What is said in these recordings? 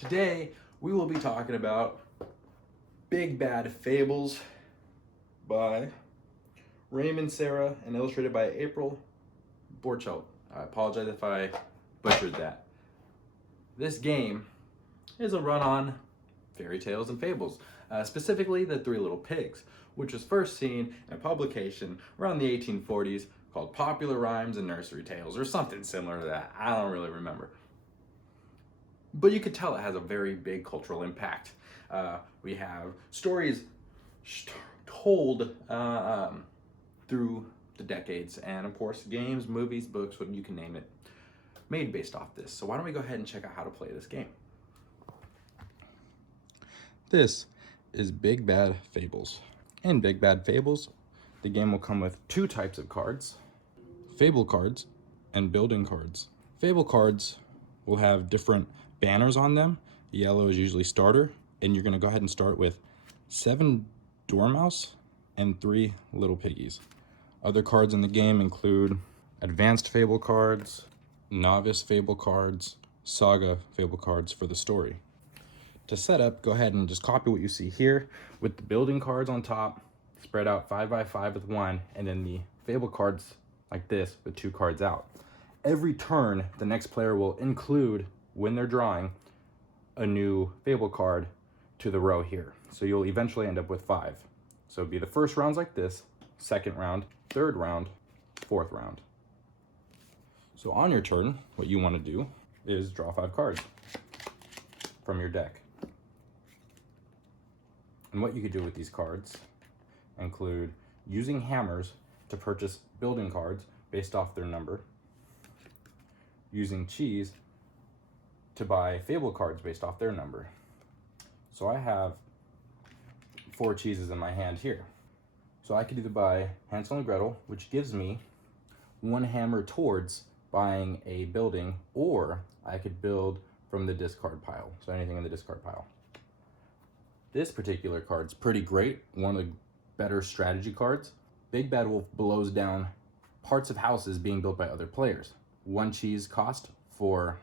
Today, we will be talking about Big Bad Fables by Raymond Serra and illustrated by April Borchelt. I apologize if I butchered that. This game is a run on fairy tales and fables, specifically The Three Little Pigs, which was first seen in a publication around the 1840s called Popular Rhymes and Nursery Tales, or something similar to that. I don't really remember. But you could tell it has a very big cultural impact. We have stories told through the decades, and of course, games, movies, books, what you can name it, made based off this. So why don't we go ahead and check out how to play this game. This is Big Bad Fables. In Big Bad Fables, the game will come with two types of cards: fable cards and building cards. Fable cards will have different banners on them. Yellow is usually starter, and you're going to go ahead and start with 7 dormouse and 3 little piggies. Other cards in the game include advanced fable cards, novice fable cards, saga fable cards for the story. To set up, go ahead and just copy what you see here with the building cards on top, spread out 5 by 5 with 1, and then the fable cards like this with 2 cards out. Every turn, the next player will include, when they're drawing, a new fable card to the row here. So you'll eventually end up with 5. So it'd be the first round's like this, second round, third round, fourth round. So on your turn, what you want to do is draw 5 cards from your deck. And what you could do with these cards include using hammers to purchase building cards based off their number, using cheese to buy fable cards based off their number. So I have 4 cheeses in my hand here. So I could either buy Hansel and Gretel, which gives me 1 hammer towards buying a building, or I could build from the discard pile, so anything in the discard pile. This particular card's pretty great, one of the better strategy cards. Big Bad Wolf blows down parts of houses being built by other players. 1 cheese cost for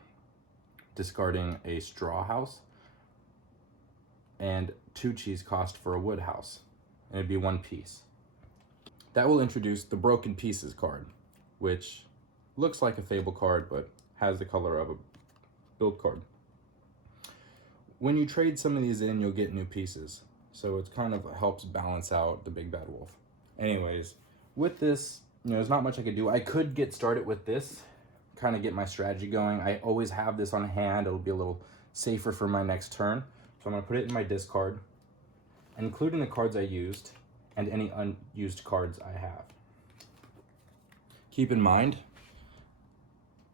discarding a straw house, and 2 cheese cost for a wood house, and it'd be 1 piece. That will introduce the Broken Pieces card, which looks like a fable card but has the color of a build card. When you trade some of these in, you'll get new pieces, so it kind of helps balance out the Big Bad Wolf. Anyways, with this, there's not much I could do. I could get started with this, kind of get my strategy going. I always have this on hand. It'll be a little safer for my next turn. So I'm going to put it in my discard, including the cards I used and any unused cards I have. Keep in mind,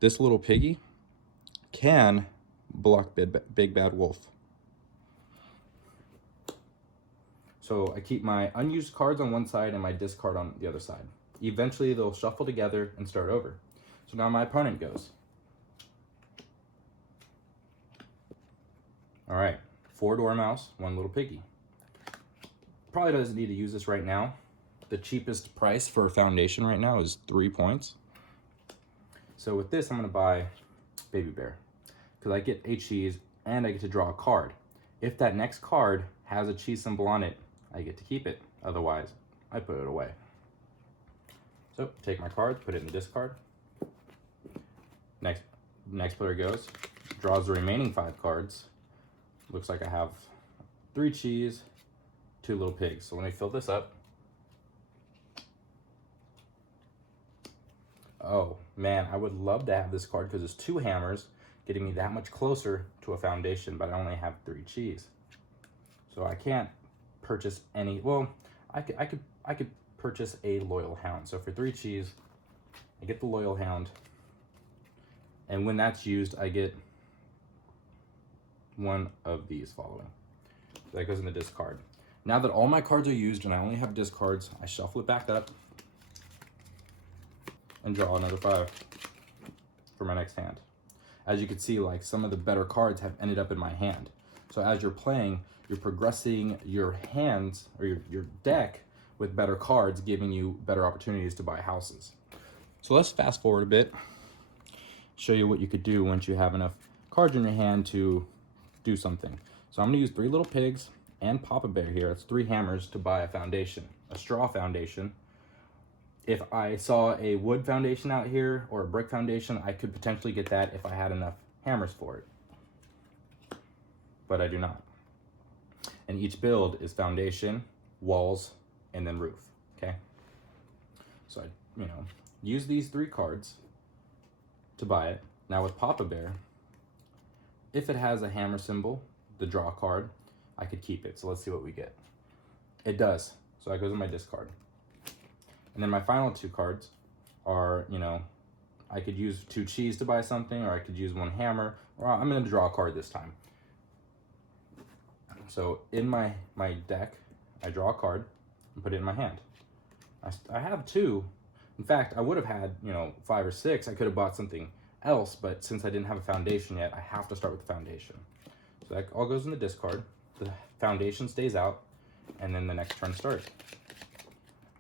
this little piggy can block Big Bad Wolf. So I keep my unused cards on one side and my discard on the other side. Eventually they'll shuffle together and start over. So now my opponent goes. All right, 4 dormouse, 1 little piggy. Probably doesn't need to use this right now. The cheapest price for a foundation right now is 3 points. So with this, I'm gonna buy Baby Bear, because I get a cheese and I get to draw a card. If that next card has a cheese symbol on it, I get to keep it. Otherwise, I put it away. So take my card, put it in the discard. Next player goes, draws the remaining 5 cards. Looks like I have 3 cheese, 2 little pigs. So let me fill this up. Oh man, I would love to have this card because it's 2 hammers, getting me that much closer to a foundation, but I only have 3 cheese. So I can't purchase any, well, I could purchase a Loyal Hound. So for 3 cheese, I get the Loyal Hound. And when that's used, I get 1 of these following. So that goes in the discard. Now that all my cards are used and I only have discards, I shuffle it back up and draw another 5 for my next hand. As you can see, like, some of the better cards have ended up in my hand. So as you're playing, you're progressing your hands or your deck with better cards, giving you better opportunities to buy houses. So let's fast forward a bit, show you what you could do once you have enough cards in your hand to do something. So I'm gonna use 3 little pigs and Papa Bear here. That's 3 hammers to buy a foundation, a straw foundation. If I saw a wood foundation out here or a brick foundation, I could potentially get that if I had enough hammers for it. But I do not. And each build is foundation, walls, and then roof, okay? So I, use these 3 cards to buy it. Now with Papa Bear, if it has a hammer symbol, the draw card, I could keep it. So let's see what we get. It does. So that goes in my discard. And then my final 2 cards are, I could use 2 cheese to buy something, or I could use 1 hammer, or I'm gonna draw a card this time. So in my deck, I draw a card and put it in my hand. I have 2. In fact, I would have had, 5 or 6. I could have bought something else, but since I didn't have a foundation yet, I have to start with the foundation. So that all goes in the discard. The foundation stays out, and then the next turn starts.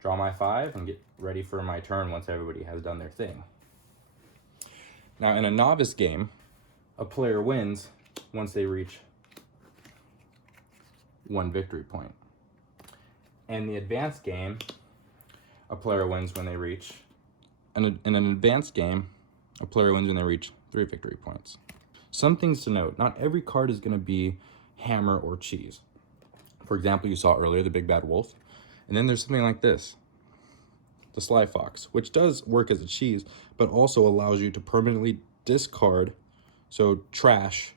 Draw my 5 and get ready for my turn once everybody has done their thing. Now in a novice game, a player wins once they reach 1 victory point. In the advanced game, a player wins when they reach, in an advanced game, a player wins when they reach 3 victory points. Some things to note: not every card is going to be hammer or cheese. For example, you saw earlier the Big Bad Wolf, and then there's something like this, the Sly Fox, which does work as a cheese, but also allows you to permanently discard, so trash,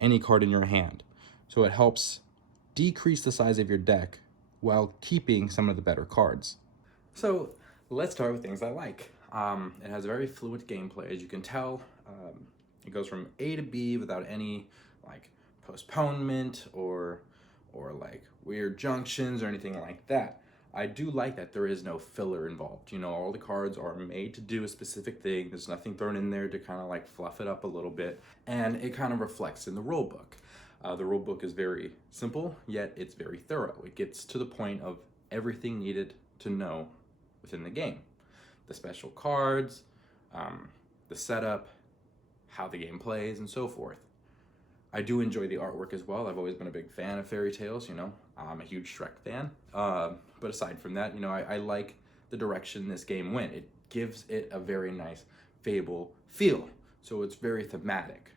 any card in your hand. So it helps decrease the size of your deck while keeping some of the better cards. So let's start with things I like. It has a very fluid gameplay, as you can tell. It goes from A to B without any like postponement or like weird junctions or anything like that. I do like that there is no filler involved. All the cards are made to do a specific thing. There's nothing thrown in there to kind of like fluff it up a little bit, and it kind of reflects in the rule book. The rule book is very simple, yet it's very thorough. It gets to the point of everything needed to know within the game. The special cards, the setup, how the game plays, and so forth. I do enjoy the artwork as well. I've always been a big fan of fairy tales, I'm a huge Shrek fan. But aside from that, I like the direction this game went. It gives it a very nice Fable feel, so it's very thematic.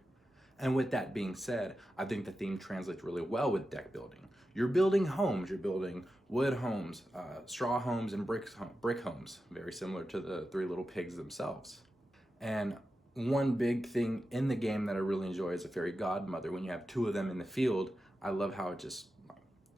And with that being said, I think the theme translates really well with deck building. You're building homes, you're building wood homes, straw homes, and brick homes, very similar to the 3 little pigs themselves. And one big thing in the game that I really enjoy is a fairy godmother. When you have 2 of them in the field, I love how it just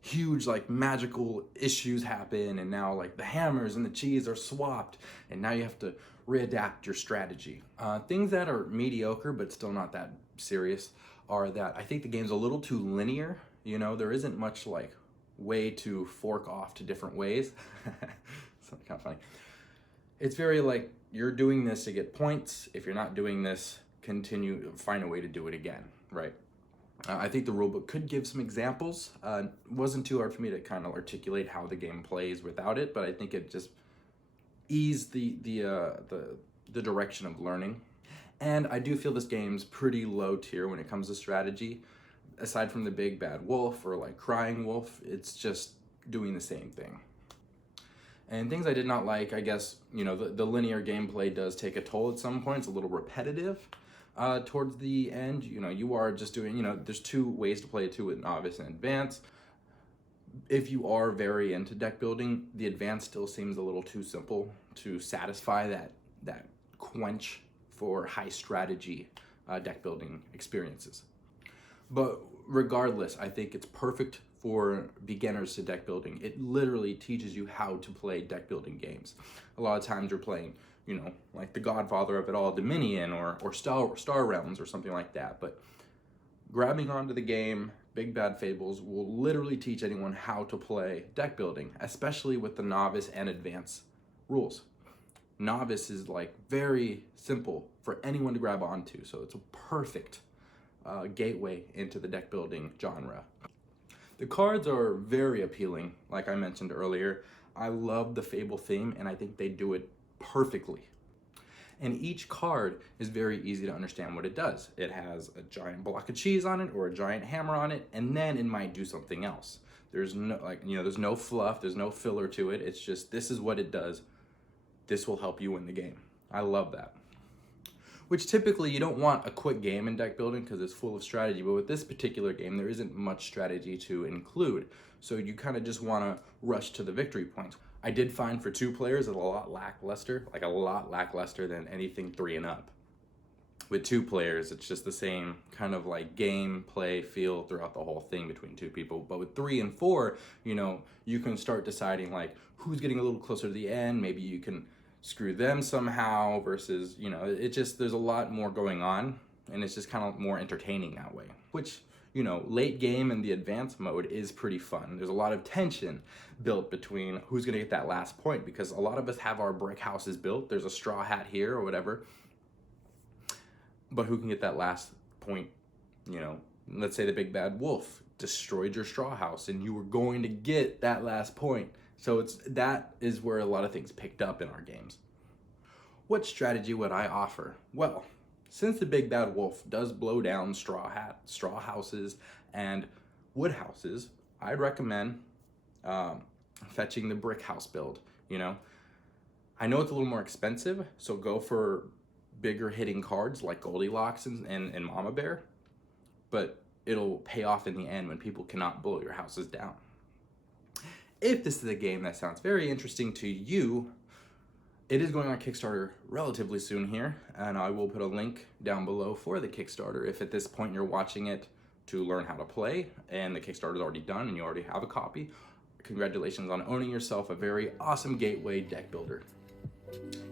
huge like magical issues happen, and now like the hammers and the cheese are swapped, and now you have to readapt your strategy. Things that are mediocre but still not that serious are that I think the game's a little too linear. There isn't much like way to fork off to different ways. It's kind of funny. It's very like, you're doing this to get points. If you're not doing this, find a way to do it again, right? I think the rulebook could give some examples. It wasn't too hard for me to kind of articulate how the game plays without it, but I think it just eased the direction of learning. And I do feel this game's pretty low tier when it comes to strategy. Aside from the Big Bad Wolf or like Crying Wolf, it's just doing the same thing. And things I did not like, I guess, the linear gameplay does take a toll at some points, a little repetitive. Towards the end, you are just doing, there's 2 ways to play it too, with novice and advanced. If you are very into deck building, the advanced still seems a little too simple to satisfy that quench for high strategy deck building experiences. But regardless, I think it's perfect for beginners to deck building. It literally teaches you how to play deck building games. A lot of times you're playing, like the godfather of it all, Dominion or Star Realms or something like that. But grabbing onto the game, Big Bad Fables will literally teach anyone how to play deck building, especially with the novice and advanced rules. Novice is like very simple for anyone to grab onto, so it's a perfect gateway into the deck building genre. The cards are very appealing, like I mentioned earlier. I love the Fable theme, and I think they do it perfectly. And each card is very easy to understand what it does. It has a giant block of cheese on it or a giant hammer on it, and then it might do something else. There's no, there's no fluff, there's no filler to it. It's just, this is what it does. This will help you win the game. I love that. Which typically you don't want a quick game in deck building because it's full of strategy, but with this particular game, there isn't much strategy to include. So you kind of just want to rush to the victory points. I did find for 2 players it's a lot lackluster, like a lot lackluster than anything 3 and up. With 2 players, it's just the same kind of like game play feel throughout the whole thing between 2 people. But with 3 and 4, you can start deciding like who's getting a little closer to the end. Maybe you can screw them somehow versus, there's a lot more going on, and it's just kind of more entertaining that way. Which, late game in the advanced mode is pretty fun. There's a lot of tension built between who's gonna get that last point, because a lot of us have our brick houses built. There's a straw hat here or whatever. But who can get that last point? Let's say the big bad wolf destroyed your straw house and you were going to get that last point. So that is where a lot of things picked up in our games. What strategy would I offer? Well, since the big bad wolf does blow down straw houses and wood houses, I'd recommend fetching the brick house build. I know it's a little more expensive, so go for bigger hitting cards like Goldilocks and Mama Bear, but it'll pay off in the end when people cannot blow your houses down. If this is a game that sounds very interesting to you, it is going on Kickstarter relatively soon here, and I will put a link down below for the Kickstarter. If at this point you're watching it to learn how to play and the Kickstarter is already done and you already have a copy, congratulations on owning yourself a very awesome gateway deck builder.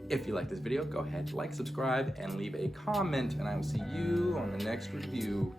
If you like this video, go ahead, like, subscribe, and leave a comment, and I will see you on the next review.